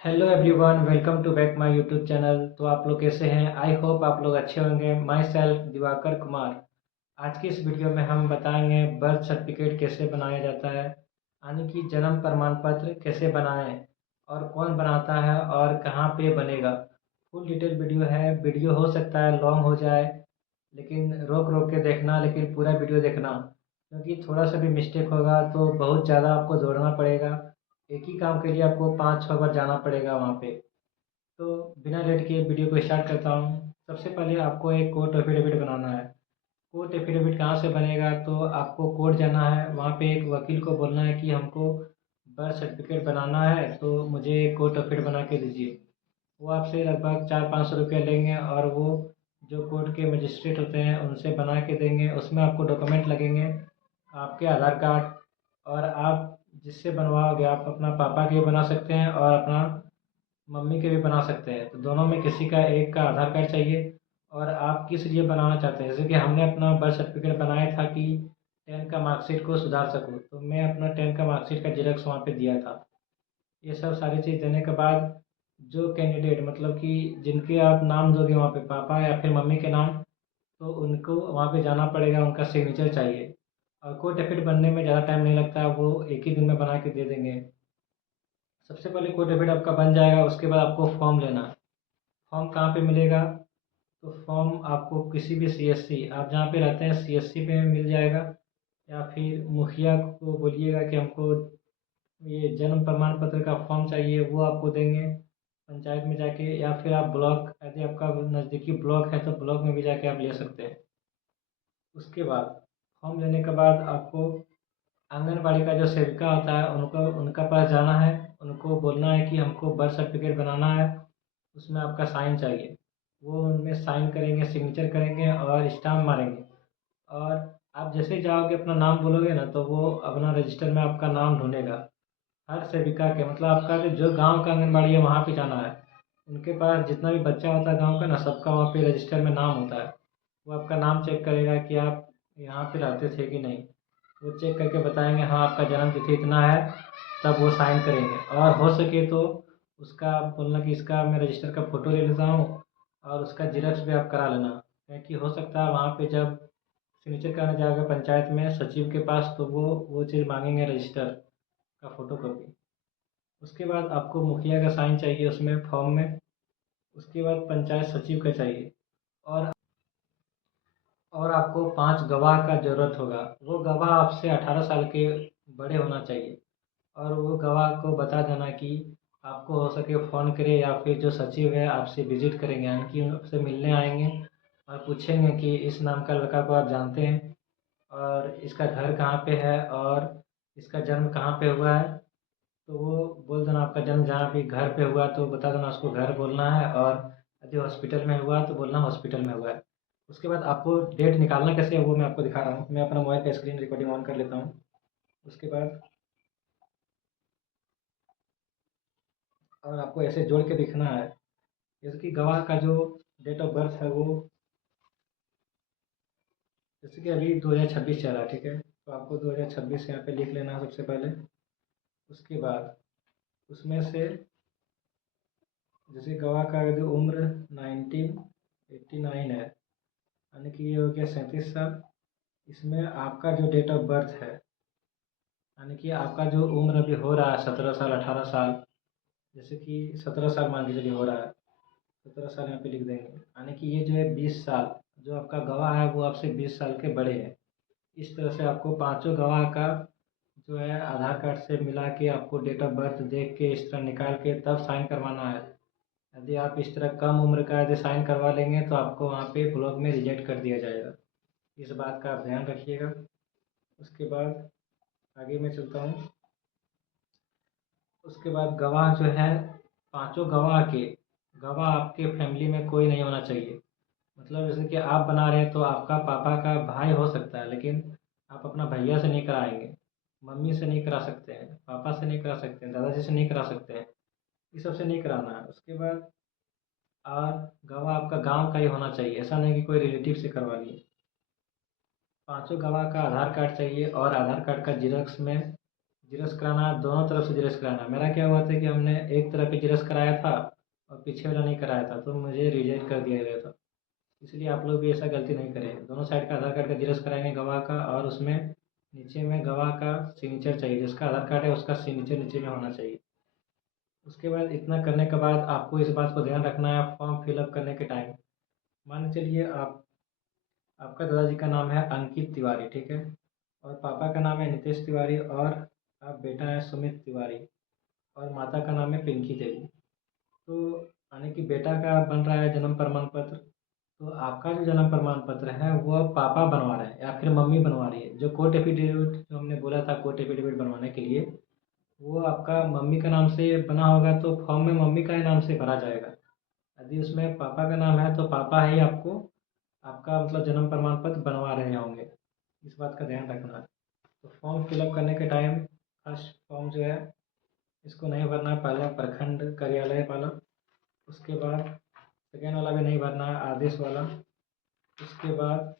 Hello everyone, welcome to back my YouTube channel. तो आप लोग कैसे हैं? आई होप आप लोग अच्छे होंगे। My self Diwakar Kumar. आज की इस वीडियो में हम बताएंगे बर्थ सर्टिफिकेट कैसे बनाया जाता है, यानी कि जन्म प्रमाण पत्र कैसे बनाएं और कौन बनाता है और कहाँ पे बनेगा। फुल डिटेल वीडियो है। वीडियो हो सकता है लॉन्ग हो जाए, लेकिन रोक रोक के देखना, लेकिन पूरा वीडियो देखना, क्योंकि थोड़ा सा भी मिस्टेक होगा तो बहुत ज़्यादा आपको जोड़ना पड़ेगा। एक ही काम के लिए आपको 5-6 बार जाना पड़ेगा वहाँ पे। तो बिना लेट के वीडियो को स्टार्ट करता हूँ। सबसे पहले आपको एक कोर्ट एफिडेविट बनाना है। कोर्ट एफिडेविट कहाँ से बनेगा? तो आपको कोर्ट जाना है, वहाँ पे एक वकील को बोलना है कि हमको बर्थ सर्टिफिकेट बनाना है, तो मुझे कोर्ट एफिडेविट बना के दीजिए। वो आपसे लगभग 400-500 रुपया लेंगे और वो जो कोर्ट के मजिस्ट्रेट होते हैं उनसे बना के देंगे। उसमें आपको डॉक्यूमेंट लगेंगे, आपके आधार कार्ड, और आप जिससे बनवाओगे आप अपना पापा के भी बना सकते हैं और अपना मम्मी के भी बना सकते हैं। तो दोनों में किसी का एक का आधार कार्ड चाहिए। और आप किस लिए बनाना चाहते हैं? जैसे कि हमने अपना बर्थ सर्टिफिकेट बनाया था कि 10 का मार्कशीट को सुधार सकूँ, तो मैं अपना 10 का मार्कशीट का जेरॉक्स वहाँ पे दिया था। ये सब सारी चीज़ देने के बाद जो कैंडिडेट, मतलब कि जिनके आप नाम दोगे वहाँ पे, पापा या फिर मम्मी के नाम, तो उनको वहाँ पे जाना पड़ेगा, उनका सिग्नेचर चाहिए। और कोर्ट एफिडेविट बनने में ज़्यादा टाइम नहीं लगता, वो एक ही दिन में बना के दे देंगे। सबसे पहले कोर्ट एफिडेविट आपका बन जाएगा, उसके बाद आपको फॉर्म लेना है। फॉर्म कहाँ पे मिलेगा? तो फॉर्म आपको किसी भी सीएससी, आप जहाँ पे रहते हैं सीएससी पे मिल जाएगा, या फिर मुखिया को बोलिएगा कि हमको ये जन्म प्रमाण पत्र का फॉर्म चाहिए, वो आपको देंगे पंचायत में जाके। या फिर आप ब्लॉक, यदि आपका नज़दीकी ब्लॉक है तो ब्लॉक में भी जाके आप ले सकते हैं। उसके बाद फॉर्म लेने के बाद आपको आंगनबाड़ी का जो सेविका होता है उनको, उनका पास जाना है। उनको बोलना है कि हमको बर्थ सर्टिफिकेट बनाना है, उसमें आपका साइन चाहिए। वो उनमें साइन करेंगे, सिग्नेचर करेंगे और स्टाम्प मारेंगे। और आप जैसे ही जाओगे अपना नाम बोलोगे ना, तो वो अपना रजिस्टर में आपका नाम ढूंढेगा। हर सेविका के, मतलब आपका जो गांव का आंगनबाड़ी है वहाँ पे जाना है। उनके पास जितना भी बच्चा होता है गांव का ना, सबका वहाँ पे रजिस्टर में नाम होता है। वो आपका नाम चेक करेगा कि आप यहाँ पे रहते थे कि नहीं। वो चेक करके बताएंगे हाँ आपका जन्म तिथि इतना है, तब वो साइन करेंगे। और हो सके तो उसका आप बोलना कि इसका मैं रजिस्टर का फ़ोटो ले लेता हूँ और उसका जेरॉक्स भी आप करा लेना। क्योंकि हो सकता है वहाँ पे जब सिग्नेचर कराने जाएगा पंचायत में सचिव के पास, तो वो चीज़ मांगेंगे, रजिस्टर का फ़ोटो कॉपी। उसके बाद आपको मुखिया का साइन चाहिए उसमें फॉर्म में। उसके बाद पंचायत सचिव का चाहिए। और आपको 5 गवाह का ज़रूरत होगा। वो गवाह आपसे 18 साल के बड़े होना चाहिए। और वो गवाह को बता देना कि आपको हो सके फ़ोन करे, या फिर जो सचिव है आपसे विजिट करेंगे, यानी कि आपसे मिलने आएंगे और पूछेंगे कि इस नाम का लड़का को आप जानते हैं और इसका घर कहाँ पे है और इसका जन्म कहाँ पे हुआ है। तो वो बोल देना आपका जन्म जहाँ भी घर पे हुआ, तो बता देना उसको घर बोलना है। और यदि हॉस्पिटल में हुआ तो बोलना हॉस्पिटल में हुआ है। उसके बाद आपको डेट निकालना कैसे है वो मैं आपको दिखा रहा हूँ। मैं अपना मोबाइल का स्क्रीन रिकॉर्डिंग ऑन कर लेता हूँ। उसके बाद और आपको ऐसे जोड़ के दिखना है, जैसे कि गवाह का जो डेट ऑफ बर्थ है वो, जैसे कि अभी 2026 चल रहा है, ठीक है, तो आपको 2026 यहाँ पे लिख लेना है सबसे पहले। उसके बाद उसमें से जैसे गवाह का जो उम्र 1989 है, यानी कि ये हो गया 37 साल। इसमें आपका जो डेट ऑफ बर्थ है, यानी कि आपका जो उम्र अभी हो रहा है 17 साल 18 साल, जैसे कि 17 साल मान के चलिए हो रहा है, 17 साल यहाँ पे लिख देंगे। यानी कि ये जो है 20 साल, जो आपका गवाह है वो आपसे 20 साल के बड़े हैं। इस तरह से आपको पांचों गवाह का जो है आधार कार्ड से मिला के आपको डेट ऑफ बर्थ देख के इस तरह निकाल के तब साइन करवाना है। यदि आप इस तरह कम उम्र का यदि साइन करवा लेंगे तो आपको वहाँ पे ब्लॉक में रिजेक्ट कर दिया जाएगा। इस बात का आप ध्यान रखिएगा। उसके बाद आगे मैं चलता हूँ। उसके बाद गवाह जो है, पांचों गवाह आपके फैमिली में कोई नहीं होना चाहिए। मतलब जैसे कि आप बना रहे हैं तो आपका पापा का भाई हो सकता है, लेकिन आप अपना भैया से नहीं कराएंगे, मम्मी से नहीं करा सकते हैं, पापा से नहीं करा सकते हैं, दादाजी से नहीं करा सकते हैं। इस सब से नहीं कराना है। उसके बाद और गवाह आपका गांव का ही होना चाहिए, ऐसा नहीं कि कोई रिलेटिव से करवा लिए। पांचों गवाह का आधार कार्ड चाहिए और आधार कार्ड का जेरॉक्स में जीरोस कराना, दोनों तरफ से जीरोस कराना। मेरा क्या हुआ था कि हमने एक तरफ ही जीरोस कराया था और पीछे वाला नहीं कराया था, तो मुझे रिजेक्ट कर दिया गया था। इसलिए आप लोग भी ऐसा गलती नहीं करें। दोनों साइड का आधार कार्ड का जीरोस कराएंगे गवाह का, और उसमें नीचे में गवाह का सिग्नेचर चाहिए। जिसका आधार कार्ड है उसका सिग्नेचर नीचे में होना चाहिए। उसके बाद इतना करने के बाद आपको इस बात को ध्यान रखना है फॉर्म फिलअप करने के टाइम। मान के चलिए आपका दादाजी का नाम है अंकित तिवारी, ठीक है, और पापा का नाम है नितेश तिवारी, और आप बेटा है सुमित तिवारी, और माता का नाम है पिंकी देवी। तो यानी कि बेटा का बन रहा है जन्म प्रमाण पत्र, तो आपका जो जन्म प्रमाण पत्र है वो पापा बनवा रहे हैं या फिर मम्मी बनवा रही है। जो कोर्ट एफिडेविट जो हमने बोला था कोर्ट एफिडेविट बनवाने के लिए, वो आपका मम्मी का नाम से बना होगा, तो फॉर्म में मम्मी का ही नाम से भरा जाएगा। यदि उसमें पापा का नाम है तो पापा ही आपको आपका मतलब जन्म प्रमाण पत्र बनवा रहे होंगे। इस बात का ध्यान रखना। तो फॉर्म फिलअप करने के टाइम फर्स्ट फॉर्म जो है इसको नहीं भरना है, पहले प्रखंड कार्यालय वाला। उसके बाद सेकेंड वाला भी नहीं भरना है, आदेश वाला। उसके बाद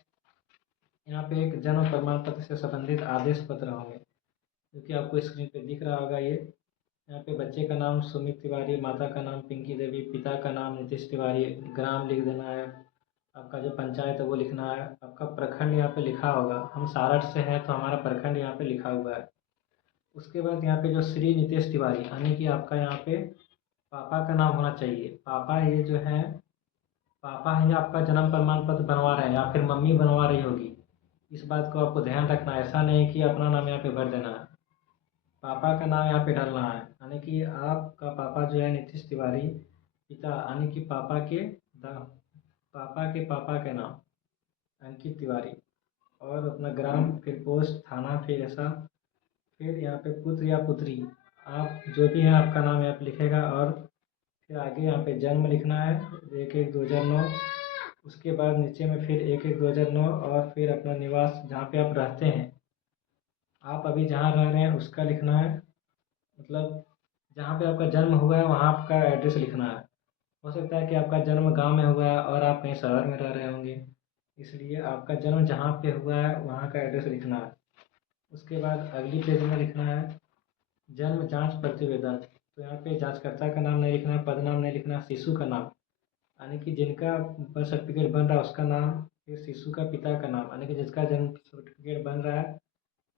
यहाँ पे एक जन्म प्रमाण पत्र से संबंधित आदेश पत्र होंगे, जो कि आपको स्क्रीन पे दिख रहा होगा। ये यहाँ पे बच्चे का नाम सुमित तिवारी, माता का नाम पिंकी देवी, पिता का नाम नीतीश तिवारी, ग्राम लिख देना है, आपका जो पंचायत है वो लिखना है, आपका प्रखंड यहाँ पे लिखा होगा। हम सारठ से हैं तो हमारा प्रखंड यहाँ पे लिखा हुआ है। उसके बाद यहाँ पे जो श्री नितेश तिवारी यानी कि आपका यहाँ पे पापा का नाम होना चाहिए। पापा ये जो है पापा ही आपका जन्म प्रमाण पत्र बनवा रहे हैं या फिर मम्मी बनवा रही होगी। इस बात को आपको ध्यान रखना है। ऐसा नहीं कि अपना नाम यहाँ पे भर देना है, पापा का नाम यहाँ पे डालना है। यानी कि आपका पापा जो है नीतीश तिवारी, पिता यानी कि पापा के नाम अंकित तिवारी, और अपना ग्राम, फिर पोस्ट, थाना, फिर ऐसा, फिर यहाँ पे पुत्र या पुत्री, आप जो भी है आपका नाम यहाँ पे लिखेगा। और फिर आगे यहाँ पे जन्म लिखना है 1/1/2009। उसके बाद नीचे में फिर 1/1/2009, और फिर अपना निवास जहाँ पे आप रहते हैं, आप अभी जहाँ रह रहे हैं उसका लिखना है। मतलब जहाँ पे आपका जन्म हुआ है वहाँ आपका एड्रेस लिखना है। हो सकता है कि आपका जन्म गांव में हुआ है और आप कहीं शहर में रह रहे होंगे, इसलिए आपका जन्म जहाँ पे हुआ है वहाँ का एड्रेस लिखना है। उसके बाद अगली पेज में लिखना है जन्म जांच प्रतिवेदन। तो यहाँ पे जांचकर्ता का नाम नहीं लिखना है, पद नाम नहीं लिखना, शिशु का नाम यानी कि जिनका बर्थ सर्टिफिकेट बन रहा है उसका नाम, फिर शिशु का पिता का नाम यानी कि जिसका जन्म सर्टिफिकेट बन रहा है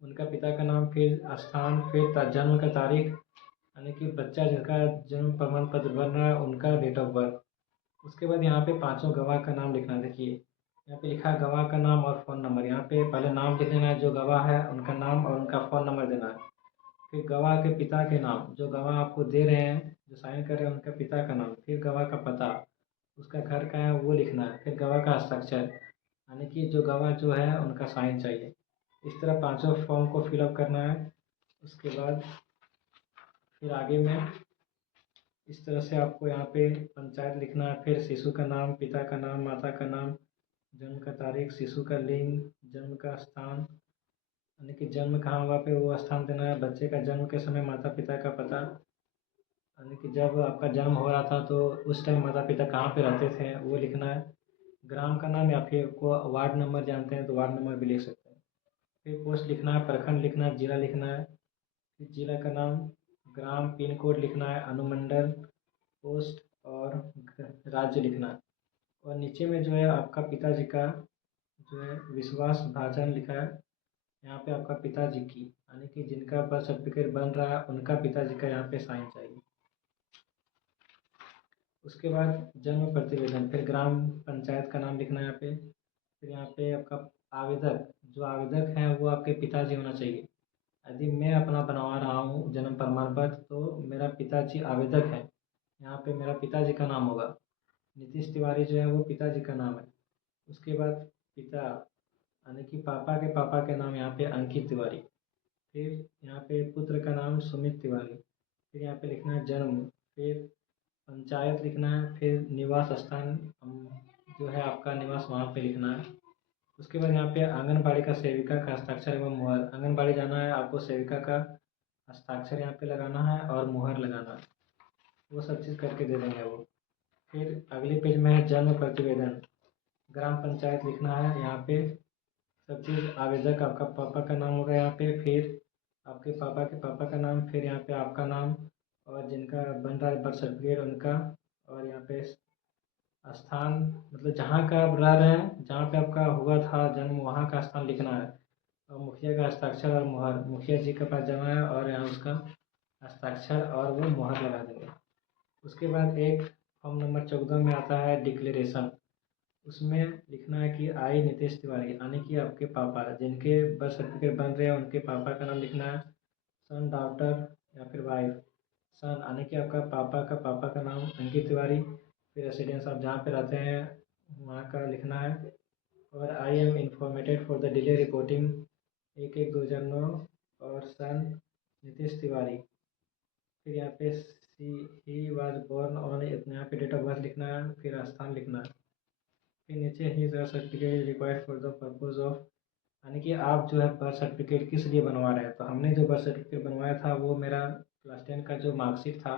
उनका पिता का नाम, फिर स्थान, फिर जन्म का तारीख यानी कि बच्चा जिसका जन्म प्रमाण पत्र बन रहा है उनका डेट ऑफ बर्थ। उसके बाद यहाँ पे पांचों गवाह का नाम लिखना है। देखिए यहाँ पे लिखा है गवाह का नाम और फ़ोन नंबर। यहाँ पे पहले नाम लिख देना है जो गवाह है, उनका नाम और उनका फ़ोन नंबर देना है। फिर गवाह के पिता के नाम, जो गवाह आपको दे रहे हैं जो साइन कर रहे हैं उनका पिता का नाम, फिर गवाह का पता, उसका घर कहाँ है वो लिखना है, फिर गवाह का हस्ताक्षर यानी कि जो गवाह जो है उनका साइन चाहिए। इस तरह पांचों फॉर्म को फिलअप करना है। उसके बाद फिर आगे में इस तरह से आपको यहाँ पे पंचायत लिखना है, फिर शिशु का नाम, पिता का नाम, माता का नाम, जन्म का तारीख, शिशु का लिंग, जन्म का स्थान यानी कि जन्म कहाँ हुआ पे वो स्थान देना है, बच्चे का जन्म के समय माता पिता का पता यानी कि जब आपका जन्म हो रहा था तो उस टाइम माता पिता कहाँ पे रहते थे वो लिखना है, ग्राम का नाम या फिर को वार्ड नंबर जानते हैं तो वार्ड नंबर भी लिख सकते हैं। फिर पोस्ट लिखना है, प्रखंड लिखना है, जिला लिखना है, फिर जिला का नाम, ग्राम, पिन कोड लिखना है, अनुमंडल, पोस्ट और राज्य लिखना है। और नीचे में जो है आपका पिताजी का जो है विश्वास भाजन लिखा है। यहाँ पे आपका पिताजी की यानी कि जिनका बर्थ सर्टिफिकेट बन रहा है उनका पिताजी का यहाँ पे साइन चाहिए। उसके बाद जन्म प्रतिवेदन, फिर ग्राम पंचायत का नाम लिखना है यहाँ पे। फिर यहाँ पे आपका आवेदक, जो आवेदक हैं वो आपके पिताजी होना चाहिए। यदि मैं अपना बनवा रहा हूँ जन्म प्रमाण पत्र तो मेरा पिताजी आवेदक है, यहाँ पे मेरा पिताजी का नाम होगा। नीतीश तिवारी जो है वो पिताजी का नाम है। उसके बाद पिता यानी कि पापा के नाम यहाँ पे अंकित तिवारी। फिर यहाँ पे पुत्र का नाम सुमित तिवारी। फिर यहाँ पे लिखना है जन्म, फिर पंचायत लिखना है, फिर निवास स्थान जो है आपका निवास वहाँ पे लिखना है। उसके बाद यहाँ पे आंगनबाड़ी का सेविका का हस्ताक्षर एवं मुहर, आंगनबाड़ी जाना है आपको, सेविका का हस्ताक्षर यहाँ पे लगाना है और मुहर लगाना है, वो सब चीज़ करके दे देंगे वो। फिर अगले पेज में है जन्म प्रतिवेदन, ग्राम पंचायत लिखना है यहाँ पे सब चीज़, आवेदक आपका पापा का नाम होगा यहाँ पे, फिर आपके पापा का नाम, फिर यहाँ पे आपका नाम, और जिनका बन रहा है बर्थ सर्टिफिकेट उनका, और यहाँ पे स्थान, मतलब जहाँ का आप रह रहे हैं, जहाँ पे आपका हुआ था जन्म, वहाँ का स्थान लिखना है, और मुखिया का हस्ताक्षर और मुहर, मुखिया जी के पास जमा है और यहाँ उसका हस्ताक्षर और वो मुहर लगा देंगे। उसके बाद एक फॉर्म नंबर 14 में आता है डिक्लेरेशन। उसमें लिखना है कि आई नितेश तिवारी, यानी कि आपके पापा जिनके बर्थ सर्टिफिकेट बन रहे हैं उनके पापा का नाम लिखना है। सन, डॉटर या फिर वाइफ। सन यानी कि आपका पापा का नाम अंकित तिवारी, फिर रेसिडेंस आप जहाँ पे रहते हैं वहाँ का लिखना है। और I am informated for the delay reporting 1/1/2009, और सन नीतीश तिवारी। फिर यहाँ पे ही वाज बोर्न ऑन, यहाँ पे डेट ऑफ बर्थ लिखना है, फिर स्थान लिखना है। फिर नीचे ही birth certificate required for the purpose of, यानी कि आप जो है बर्थ सर्टिफिकेट किस लिए बनवा रहे हैं। तो हमने जो बर्थ सर्टिफिकेट बनवाया था वो मेरा क्लास 10 का जो मार्कशीट था,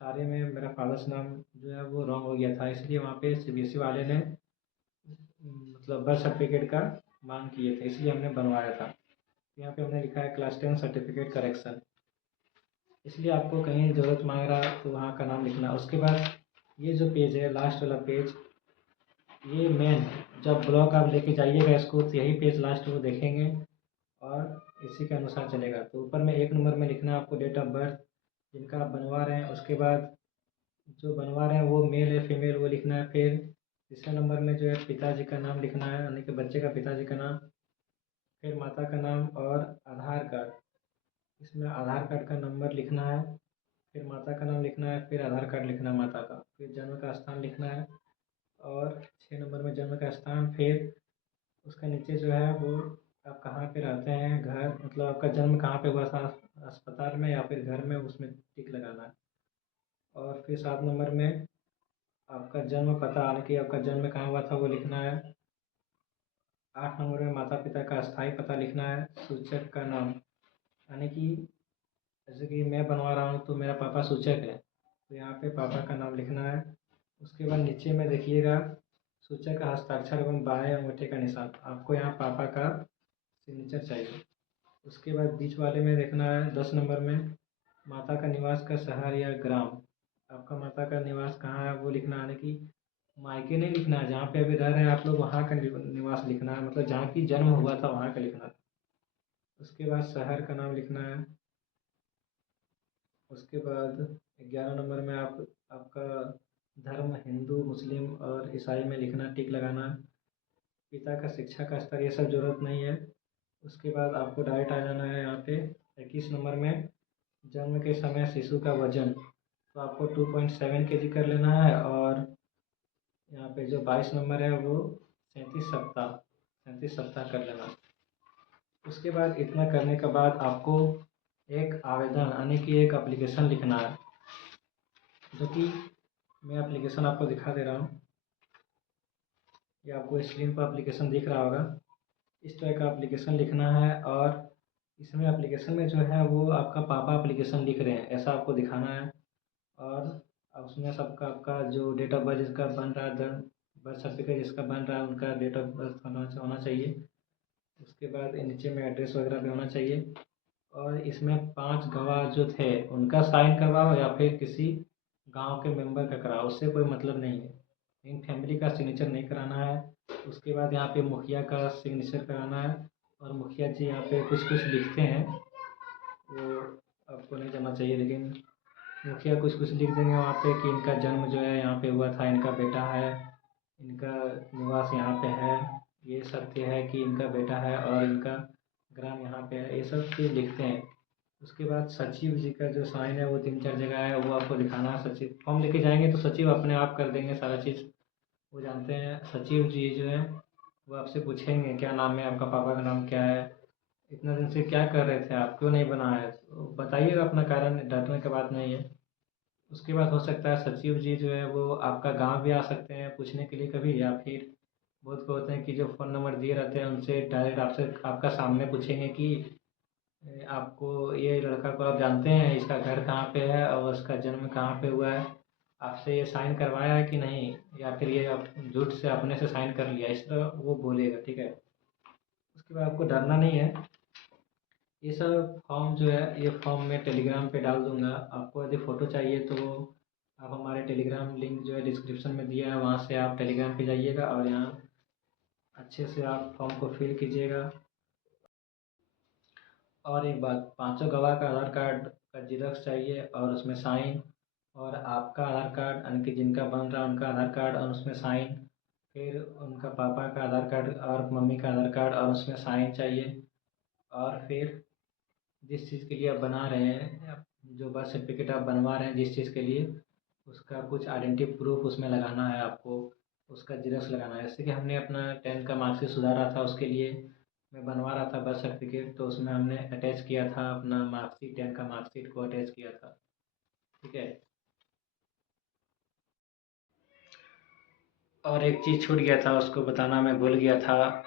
सारे में मेरा फादर्स नाम जो है वो रॉन्ग हो गया था, इसलिए वहाँ पे सीबीएसई वाले ने मतलब बर्थ सर्टिफिकेट का मांग किए थे, इसलिए हमने बनवाया था। यहाँ पे हमने लिखा है क्लास 10 सर्टिफिकेट करेक्शन, इसलिए आपको कहीं ज़रूरत मांग रहा तो वहाँ का नाम लिखना। उसके बाद ये जो पेज है, लास्ट वाला पेज, ये मेन, जब ब्लॉक आप लेके जाइएगा इसको तो यही पेज लास्ट वो देखेंगे और इसी के अनुसार चलेगा। तो ऊपर में 1 नंबर में लिखना है आपको डेट ऑफ बर्थ जिनका आप बनवा रहे हैं। उसके बाद जो बनवा रहे हैं वो मेल है फीमेल वो लिखना है। फिर तीसरे नंबर में जो है पिताजी का नाम लिखना है, यानी कि बच्चे का पिताजी का नाम। फिर माता का नाम और आधार कार्ड, इसमें आधार कार्ड का नंबर लिखना है। फिर माता का नाम लिखना है, फिर आधार कार्ड लिखना है माता का, फिर जन्म का स्थान लिखना है, और 6 नंबर में जन्म का स्थान। फिर उसका नीचे जो है वो आप कहाँ पे रहते हैं, घर, मतलब आपका जन्म कहाँ पे हुआ था, अस्पताल में या फिर घर में, उसमें टिक लगाना है। और फिर 7 नंबर में आपका जन्म पता, यानी कि आपका जन्म कहाँ हुआ था वो लिखना है। 8 नंबर में माता पिता का स्थायी पता लिखना है। सूचक का नाम, यानी कि जैसे कि मैं बनवा रहा हूँ तो मेरा पापा सूचक है, तो यहाँ पे पापा का नाम लिखना है। उसके बाद नीचे में देखिएगा सूचक का हस्ताक्षर एवं बाएं अंगूठे का निशान, आपको यहाँ पापा का सिग्नेचर चाहिए। उसके बाद बीच वाले में देखना है 10 नंबर में माता का निवास का शहर या ग्राम, आपका माता का निवास कहाँ है वो लिखना है, यानी कि मायके नहीं लिखना है, जहाँ पे अभी रह रहे हैं आप लोग वहाँ का निवास लिखना है, मतलब जहाँ की जन्म हुआ था वहाँ का लिखना है। उसके बाद शहर का नाम लिखना है। उसके बाद 11 नंबर में आपका धर्म हिंदू मुस्लिम और ईसाई में लिखना, टिक लगाना। पिता का शिक्षा का स्तर ये सब ज़रूरत नहीं है। उसके बाद आपको डायरेक्ट आ जाना है यहाँ पे 21 नंबर में जन्म के समय शिशु का वजन, तो आपको 2.7 kg कर लेना है। और यहाँ पे जो 22 नंबर है वो 37 सप्ताह कर लेना। उसके बाद इतना करने के बाद आपको एक आवेदन यानी कि एक एप्लीकेशन लिखना है, जो कि मैं एप्लीकेशन आपको दिखा दे रहा हूँ। ये आपको स्क्रीन पर एप्लीकेशन दिख रहा होगा, इस तरह का एप्लीकेशन लिखना है। और इसमें एप्लीकेशन में जो है वो आपका पापा एप्लीकेशन लिख रहे हैं ऐसा आपको दिखाना है। और अब उसमें सबका आपका जो डेट ऑफ बर्थ जिसका बन रहा है, बर्थ सर्टिफिकेट जिसका बन रहा है उनका डेट ऑफ बर्थ होना चाहिए। उसके बाद नीचे में एड्रेस वगैरह भी होना चाहिए। और इसमें 5 गवाह जो थे उनका साइन करवाओ या फिर किसी गांव के मेंबर का कराओ, उससे कोई मतलब नहीं है, लेकिन फैमिली का सिग्नेचर नहीं कराना है। उसके बाद यहाँ पे मुखिया का सिग्नेचर कराना है। और मुखिया जी यहाँ पे कुछ कुछ लिखते हैं, वो आपको नहीं जानना चाहिए, लेकिन मुखिया कुछ कुछ लिख देंगे वहाँ पे कि इनका जन्म जो है यहाँ पे हुआ था, इनका बेटा है, इनका निवास यहाँ पे है, ये सत्य है कि इनका बेटा है, और इनका ग्राम यहाँ पे है, ये सब चीज़ लिखते हैं। उसके बाद सचिव जी का जो साइन है वो 3-4 जगह है, वो आपको दिखाना है। सचिव फॉर्म लेके जाएंगे तो सचिव अपने आप कर देंगे सारा चीज़, वो जानते हैं। सचिव जी जो है वो आपसे पूछेंगे क्या नाम है आपका, पापा का नाम क्या है, इतना दिन से क्या कर रहे थे आप, क्यों नहीं बनाया, तो बताइएगा अपना कारण, डरने की बात नहीं है। उसके बाद हो सकता है सचिव जी जो है वो आपका गांव भी आ सकते हैं पूछने के लिए कभी, या फिर बहुत को होते हैं कि जो फ़ोन नंबर दिए रहते हैं उनसे डायरेक्ट आपसे आपका सामने पूछेंगे कि आपको ये लड़का को आप जानते हैं, इसका घर कहाँ पे है और उसका जन्म कहाँ पे हुआ है, आपसे ये साइन करवाया है कि नहीं, या फिर ये आप झूठ से अपने से साइन कर लिया, इस तरह वो बोलेगा, ठीक है। उसके बाद आपको डरना नहीं है, ये सब फॉर्म जो है, ये फॉर्म मैं टेलीग्राम पे डाल दूँगा। आपको यदि फ़ोटो चाहिए तो आप हमारे टेलीग्राम लिंक जो है डिस्क्रिप्शन में दिया है, वहाँ से आप टेलीग्राम पे जाइएगा और यहाँ अच्छे से आप फॉर्म को फिल कीजिएगा। और एक बात, पाँचों गवाह का आधार कार्ड का ज़ेरॉक्स चाहिए और उसमें साइन, और आपका आधार कार्ड यानी कि जिनका बन रहा है उनका आधार कार्ड और उसमें साइन, फिर उनका पापा का आधार कार्ड और मम्मी का आधार कार्ड और उसमें साइन चाहिए। और फिर जिस चीज़ के लिए आप बना रहे हैं, जो बर्थ सर्टिफिकेट आप बनवा रहे हैं जिस चीज़ के लिए, उसका कुछ आइडेंटिटी प्रूफ उसमें लगाना है आपको, उसका ज़ेरॉक्स लगाना है। जैसे कि हमने अपना 10th का मार्कशीट सुधारा था, उसके लिए मैं बनवा रहा था बर्थ सर्टिफिकेट, तो उसमें हमने अटैच किया था अपना मार्कशीट, 10th का मार्कशीट को अटैच किया था। ठीक है। और एक चीज़ छूट गया था, उसको बताना मैं भूल गया था।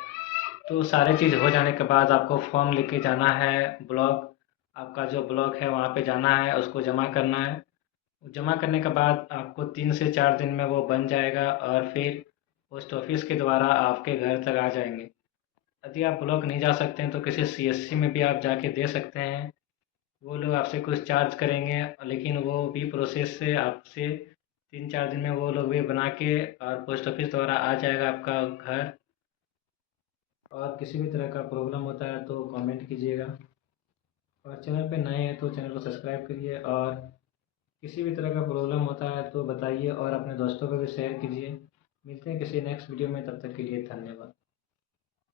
तो सारी चीज़ हो जाने के बाद आपको फॉर्म लेके जाना है ब्लॉक। आपका जो ब्लॉक है वहाँ पे जाना है, उसको जमा करना है। जमा करने के बाद आपको 3 से 4 दिन में वो बन जाएगा और फिर पोस्ट ऑफिस के द्वारा आपके घर तक आ जाएंगे। यदि आप ब्लॉक नहीं जा सकते हैं तो किसी सीएससी में भी आप जाके दे सकते हैं। वो लोग आपसे कुछ चार्ज करेंगे, लेकिन वो भी प्रोसेस से आपसे 3-4 दिन में वो लोग भी बना के और पोस्ट ऑफिस द्वारा आ जाएगा आपका घर। और किसी भी तरह का प्रॉब्लम होता है तो कमेंट कीजिएगा, और चैनल पे नए हैं तो चैनल को सब्सक्राइब करिए, और किसी भी तरह का प्रॉब्लम होता है तो बताइए और अपने दोस्तों को भी शेयर कीजिए। मिलते हैं किसी नेक्स्ट वीडियो में, तब तक के लिए धन्यवाद।